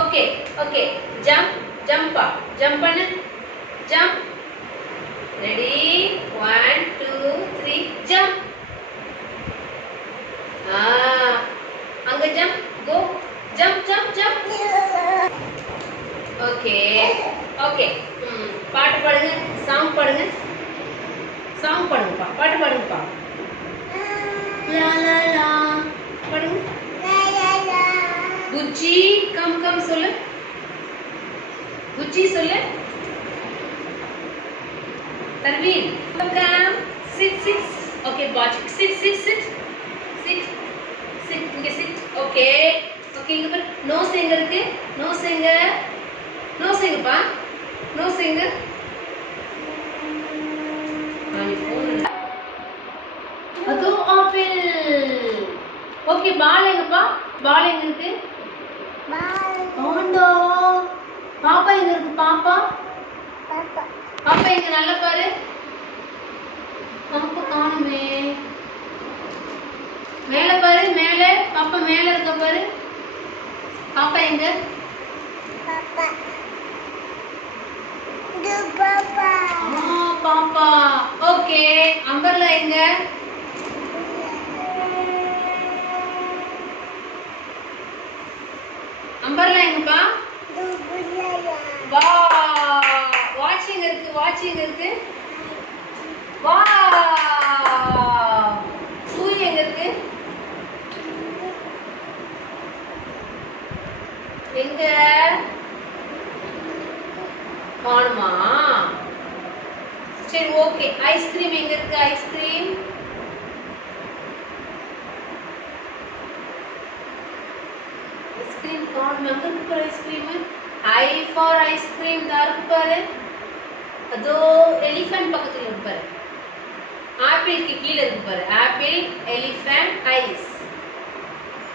okay okay jump jump jump பண்ணு jump ready 1 2 3 jump அங்க jump go jump jump jump okay okay பாட்டு பாடுங்க song பாடுங்க song பாடுங்கப்பா பாட்டு பாடுங்கப்பா லா லா லா பாடுங்க புஜ்ஜி கம் கம் சொல்லு புஜ்ஜி சொல்லு Dharveen come sit sit okay பாட் sit sit sit sit sit இங்க சிட் ஓகே ஓகே இங்க பாரு நோஸ் எங்க இருக்கு நோஸ் எங்கப்பா நோஸ் எங்க அதோ ஆப்பிள் ஓகே பால் எங்கப்பா பால் எங்க இருக்கு ஆண்டா பாப்பா எங்க இருக்கு பாப்பா பாப்பா எங்க நல்லா பாரு பாப்பா காணுமே மேல பாரு மேல பாப்பா மேல இருக்க பாரு பாப்பா எங்க பாப்பா ஓகே அம்பர்லா எங்க அம்பர்லா எங்கப்பா வா வாட்சிங் இருக்கு வா சூரிய எங்க இருக்கு எங்க காணுமா சரி ஓகே ஐஸ்கிரீம் எங்க இருக்கு ஐஸ்கிரீம் ஐஸ்கிரீம் காணுமா எங்க இருக்கு ஐஸ்கிரீம் ஐ ஃபார் ஐஸ்கிரீம் தான் இருக்கு பாரு அதோ எலிஃபண்ட் பக்கத்துல இருக்கு பாரு ஆப்பிளுக்கு கீழே இருக்கு பாரு ஆப்பிள் எலிஃபண்ட் ஐஸ்